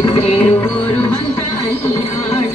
ഇതേ ഒരു മന്ത്രാലിയാണ്